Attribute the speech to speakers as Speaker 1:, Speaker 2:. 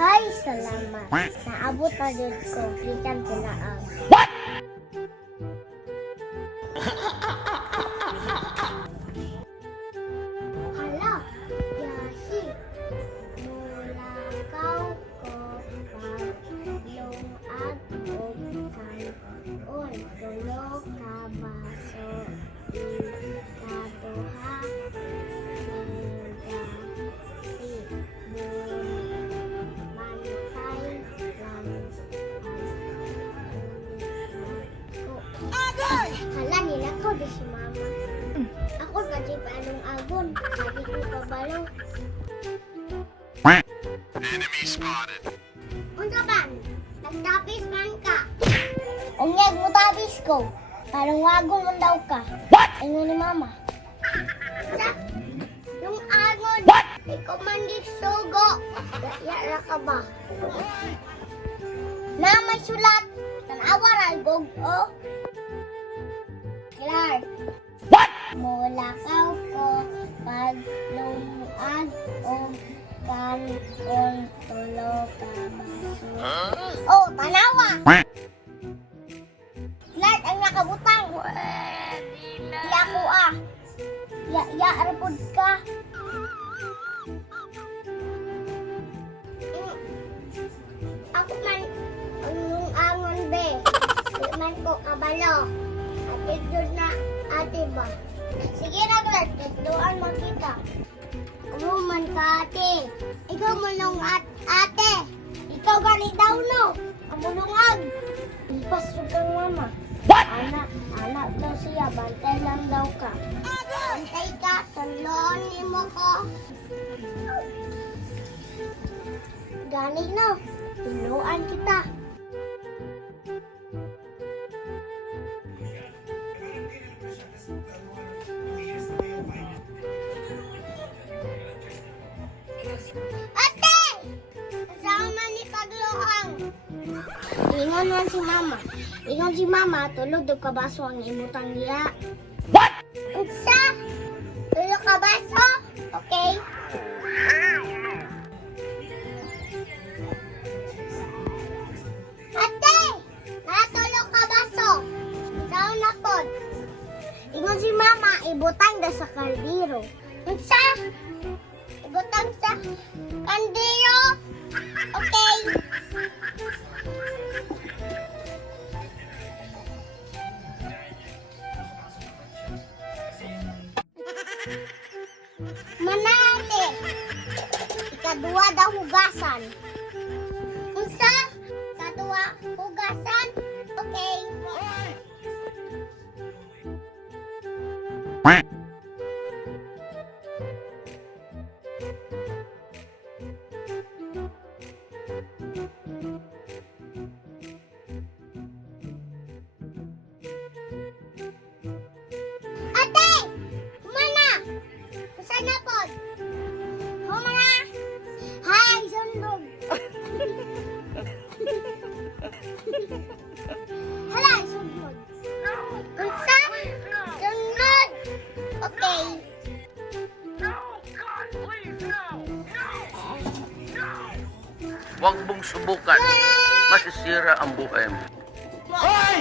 Speaker 1: Hay, salamat. Naabot na dyan ko. Rikan sila ang. Hala, yahi. Mulakaw ko paglong at ukan. On, tulo ka baso. Paanong agon. Sabi ko kabalo.
Speaker 2: Enemy spotted.
Speaker 1: Unsa ban? Nagtapis man ka. Unyag mo tapis ko. Parang wagon mo daw ka. What? Ingo ni mama. Sa, yung agon. What? Ikaw man di sugo. Yara ka ba? Na may sulat. Tanawa ralbog, oh. Clark. What? Mula ka lumuad o kanon tulo ka baso. Oh, tanawa! Clark ang nakabutang. Di ako ah. Ya, ya, arapod ka. Ako man, ang angon be. Man ko kabalo. Doon na, ate ba? Sige na, Clark. Tutuan mo kita. Ano man ka, ate? Ikaw mo nung at ate. Ikaw gani daw, no? Ang bulungag. Ipas rin kang mama. What? Anak, anak daw siya. Bantay lang daw ka. Bantay ka. Tandaan mo ko. Gani no. Tuluan kita. Ingon man si mama. Ingon si mama, tulog daw kabaso ang imutang niya. What? Unsa? Tulog kabaso? Okay. Ate! Natulog kabaso. Saan na pod? Ingon si mama, ibutang daw sa kaldero. Unsa? Ibutang sa kaldero? Manate. Ikaduwa daw hugasan. Unsa? Ikaduwa hugasan? Okay. Ate!
Speaker 3: Huwag mong subukan. Masisira ang buhay mo. Hoy!